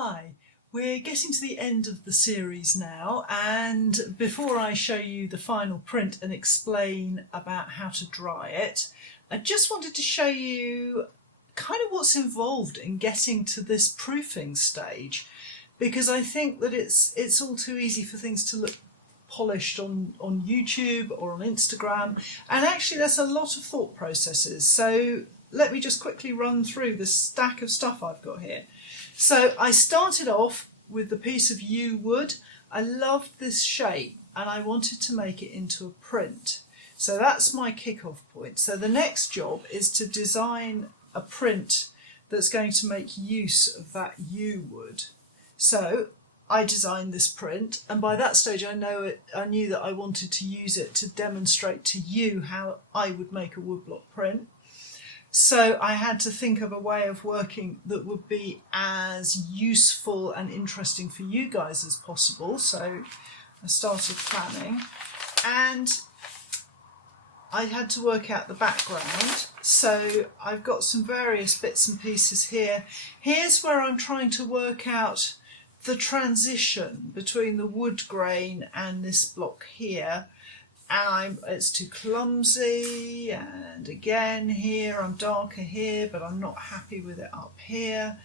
Hi, we're getting to the end of the series now, and before I show you the final print and explain about how to dry it, I just wanted to show you kind of what's involved in getting to this proofing stage, because I think that it's all too easy for things to look polished on YouTube or on Instagram, and actually there's a lot of thought processes. So let me just quickly run through the stack of stuff I've got here. So I started off with the piece of yew wood. I loved this shape and I wanted to make it into a print. So that's my kick-off point. So the next job is to design a print that's going to make use of that yew wood. So I designed this print, and by that stage I knew that I wanted to use it to demonstrate to you how I would make a woodblock print. So I had to think of a way of working that would be as useful and interesting for you guys as possible. So I started planning, and I had to work out the background. So I've got some various bits and pieces here. Here's where I'm trying to work out the transition between the wood grain and this block here. And it's too clumsy, and again here I'm darker here, but I'm not happy with it up here,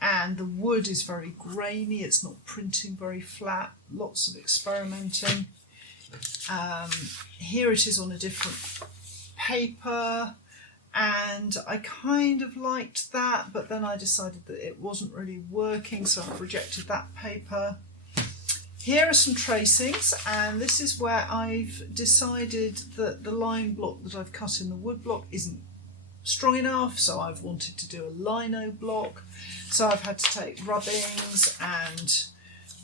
and the wood is very grainy, it's not printing very flat, lots of experimenting. Here it is on a different paper, and I kind of liked that, but then I decided that it wasn't really working, so I've rejected that paper. Here are some tracings, and this is where I've decided that the line block that I've cut in the wood block isn't strong enough, so I've wanted to do a lino block. So I've had to take rubbings and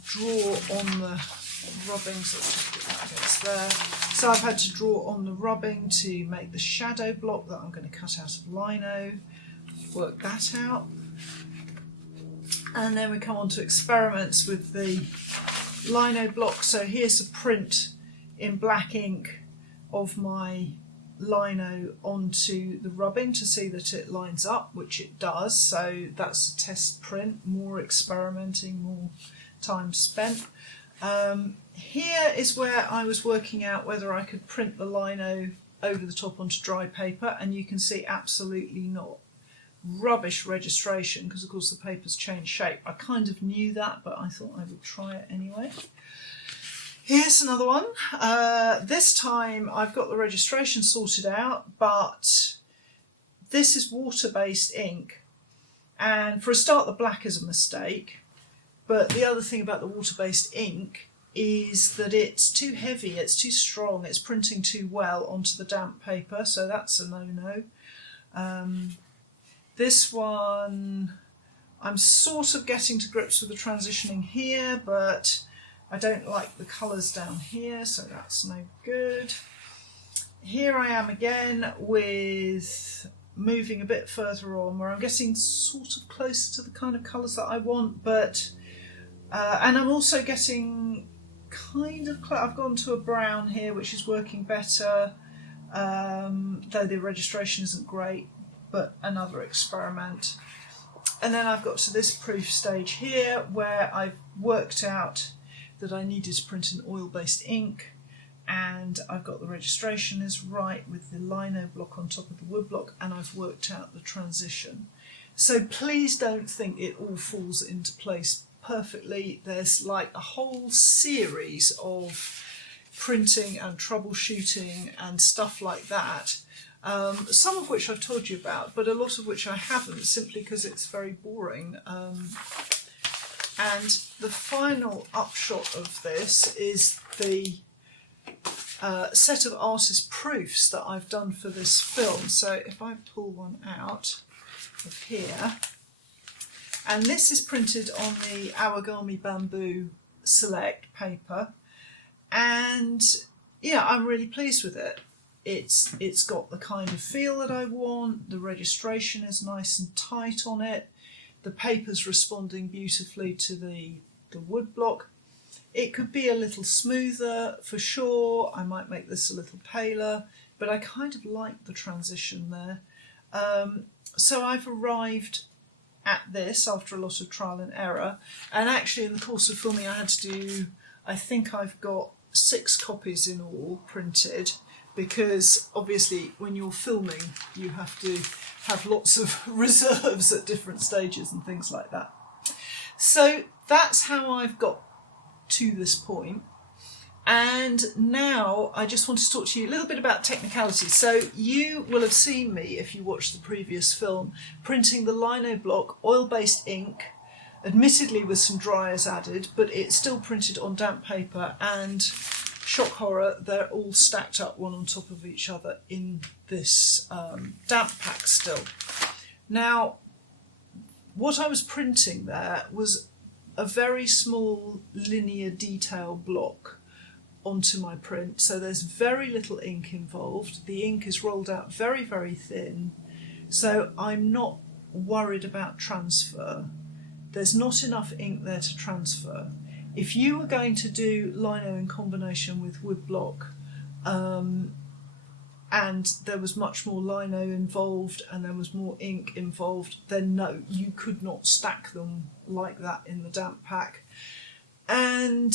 draw on the rubbings. Let's just put that against there. So I've had to draw on the rubbing to make the shadow block that I'm going to cut out of lino. Work that out. And then we come on to experiments with the lino block. So here's a print in black ink of my lino onto the rubbing to see that it lines up, which it does. So that's a test print, more experimenting, more time spent. Here is where I was working out whether I could print the lino over the top onto dry paper, and you can see absolutely not. Rubbish registration, because of course the paper's changed shape. I kind of knew that, but I thought I would try it anyway. Here's another one. This time I've got the registration sorted out, but this is water-based ink, and for a start the black is a mistake, but the other thing about the water-based ink is that it's too heavy, it's too strong, it's printing too well onto the damp paper, so that's a no-no. This one, I'm sort of getting to grips with the transitioning here, but I don't like the colours down here, so that's no good. Here I am again with moving a bit further on, where I'm getting sort of close to the kind of colours that I want, but and I'm also getting kind of I've gone to a brown here, which is working better, though the registration isn't great. But another experiment. And then I've got to this proof stage here, where I've worked out that I needed to print an oil-based ink, and I've got the registration is right with the lino block on top of the wood block, and I've worked out the transition. So please don't think it all falls into place perfectly. There's like a whole series of printing and troubleshooting and stuff like that. Some of which I've told you about, but a lot of which I haven't, simply because it's very boring. And the final upshot of this is the set of artist proofs that I've done for this film. So if I pull one out of here, and this is printed on the Awagami Bamboo Select paper, and yeah, I'm really pleased with it. It's got the kind of feel that I want, the registration is nice and tight on it, the paper's responding beautifully to the wood block. It could be a little smoother for sure, I might make this a little paler, but I kind of like the transition there. So I've arrived at this after a lot of trial and error. And actually in the course of filming I had to do, I think I've got 6 copies in all printed, because obviously when you're filming you have to have lots of reserves at different stages and things like that. So that's how I've got to this point. And now I just want to talk to you a little bit about technicalities. So you will have seen me, if you watched the previous film, printing the lino block oil-based ink, admittedly with some dryers added, but it's still printed on damp paper, and shock horror, they're all stacked up one on top of each other in this damp pack still. Now, what I was printing there was a very small linear detail block onto my print, so there's very little ink involved. The ink is rolled out very, very thin, so I'm not worried about transfer. There's not enough ink there to transfer. If you were going to do lino in combination with woodblock, and there was much more lino involved and there was more ink involved, then no, you could not stack them like that in the damp pack. And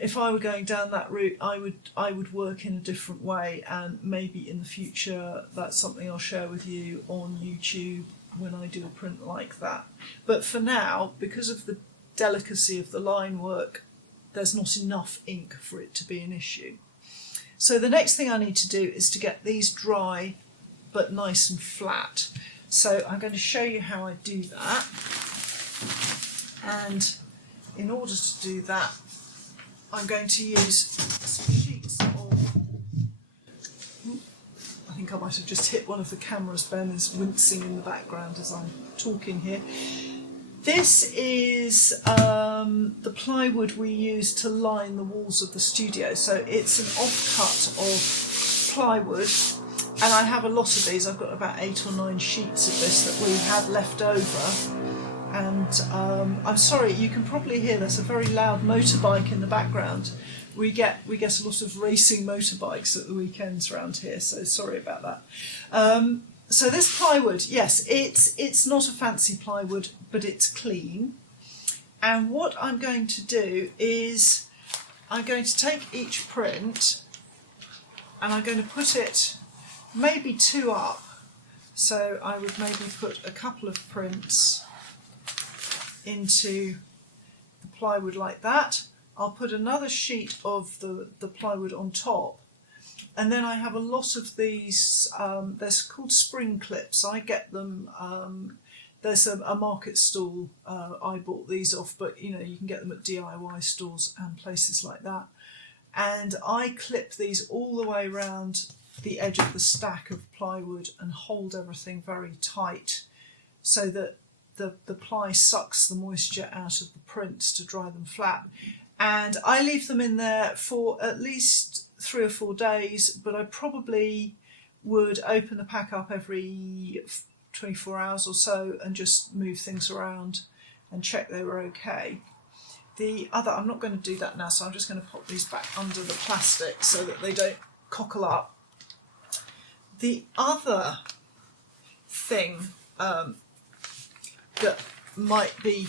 if I were going down that route, I would work in a different way, and maybe in the future that's something I'll share with you on YouTube when I do a print like that. But for now, because of the delicacy of the line work, there's not enough ink for it to be an issue. So the next thing I need to do is to get these dry but nice and flat. So I'm going to show you how I do that. And in order to do that, I'm going to use some sheets of... I think I might have just hit one of the cameras. Ben is wincing in the background as I'm talking here. This is the plywood we use to line the walls of the studio. So it's an offcut of plywood, and I have a lot of these. I've got about 8 or 9 sheets of this that we had left over. And I'm sorry, you can probably hear there's a very loud motorbike in the background. We get a lot of racing motorbikes at the weekends around here, so sorry about that. So this plywood, yes, it's not a fancy plywood, but it's clean. And what I'm going to do is I'm going to take each print and I'm going to put it maybe 2 up. So I would maybe put a couple of prints into the plywood like that. I'll put another sheet of the plywood on top, and then I have a lot of these, they're called spring clips. I get them, there's a market stall I bought these off, but you know, you can get them at DIY stores and places like that. And I clip these all the way around the edge of the stack of plywood and hold everything very tight so that the ply sucks the moisture out of the prints to dry them flat. And I leave them in there for at least 3 or 4 days, but I probably would open the pack up every 24 hours or so and just move things around and check they were okay. The other, I'm not going to do that now, so I'm just going to pop these back under the plastic so that they don't cockle up. The other thing that might be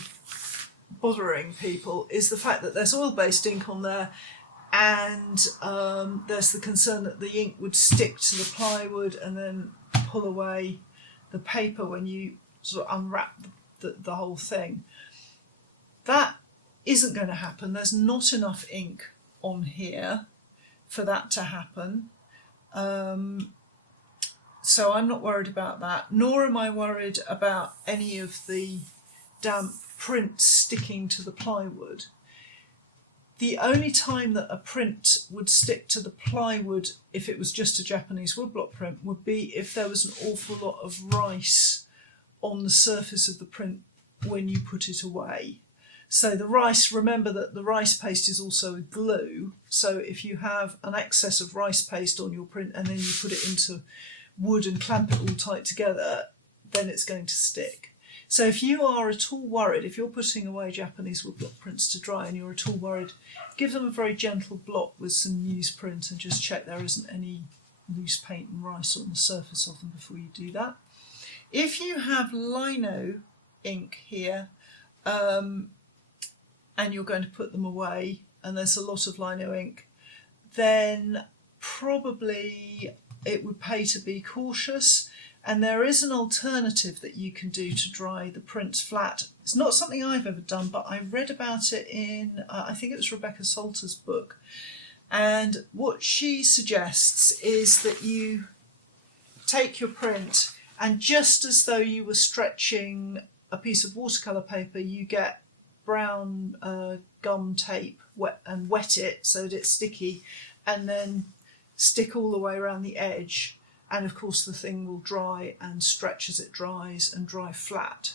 bothering people is the fact that there's oil-based ink on there, and there's the concern that the ink would stick to the plywood and then pull away the paper when you sort of unwrap the whole thing. That isn't going to happen. There's not enough ink on here for that to happen. So I'm not worried about that, nor am I worried about any of the damp print sticking to the plywood. The only time that a print would stick to the plywood, if it was just a Japanese woodblock print, would be if there was an awful lot of rice on the surface of the print when you put it away. So the rice, remember that the rice paste is also a glue, so if you have an excess of rice paste on your print and then you put it into wood and clamp it all tight together, then it's going to stick. So if you are at all worried, if you're putting away Japanese woodblock prints to dry and you're at all worried, give them a very gentle block with some newsprint and just check there isn't any loose paint and rice on the surface of them before you do that. If you have lino ink here, and you're going to put them away, and there's a lot of lino ink, then probably it would pay to be cautious. And there is an alternative that you can do to dry the prints flat. It's not something I've ever done, but I read about it in, I think it was Rebecca Salter's book. And what she suggests is that you take your print, and just as though you were stretching a piece of watercolour paper, you get brown gum tape and wet it so that it's sticky, and then stick all the way around the edge. And of course the thing will dry and stretch as it dries and dry flat.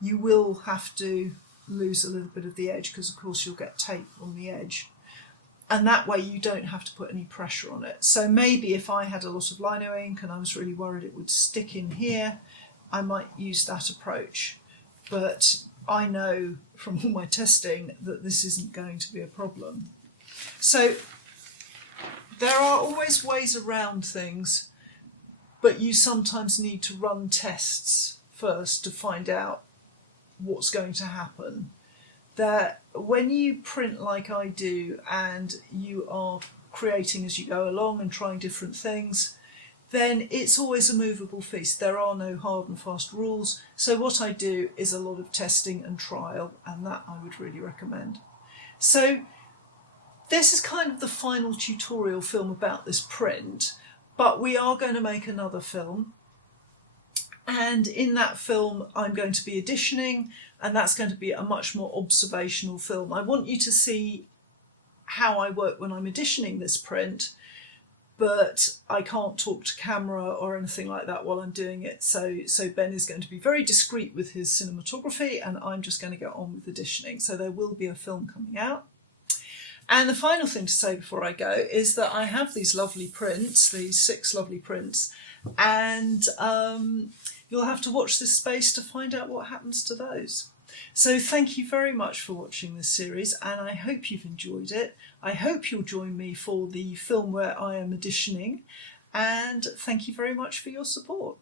You will have to lose a little bit of the edge because of course you'll get tape on the edge. And that way you don't have to put any pressure on it. So maybe if I had a lot of lino ink and I was really worried it would stick in here, I might use that approach. But I know from all my testing that this isn't going to be a problem. So there are always ways around things, but you sometimes need to run tests first to find out what's going to happen. That when you print like I do and you are creating as you go along and trying different things, then it's always a movable feast. There are no hard and fast rules. So what I do is a lot of testing and trial, and that I would really recommend. So this is kind of the final tutorial film about this print. But we are going to make another film, and in that film I'm going to be editioning, and that's going to be a much more observational film. I want you to see how I work when I'm editioning this print, but I can't talk to camera or anything like that while I'm doing it. So Ben is going to be very discreet with his cinematography, and I'm just going to get on with editioning. So there will be a film coming out. And the final thing to say before I go is that I have these lovely prints, these 6 lovely prints, and you'll have to watch this space to find out what happens to those. So thank you very much for watching this series, and I hope you've enjoyed it. I hope you'll join me for the film where I am editioning, and thank you very much for your support.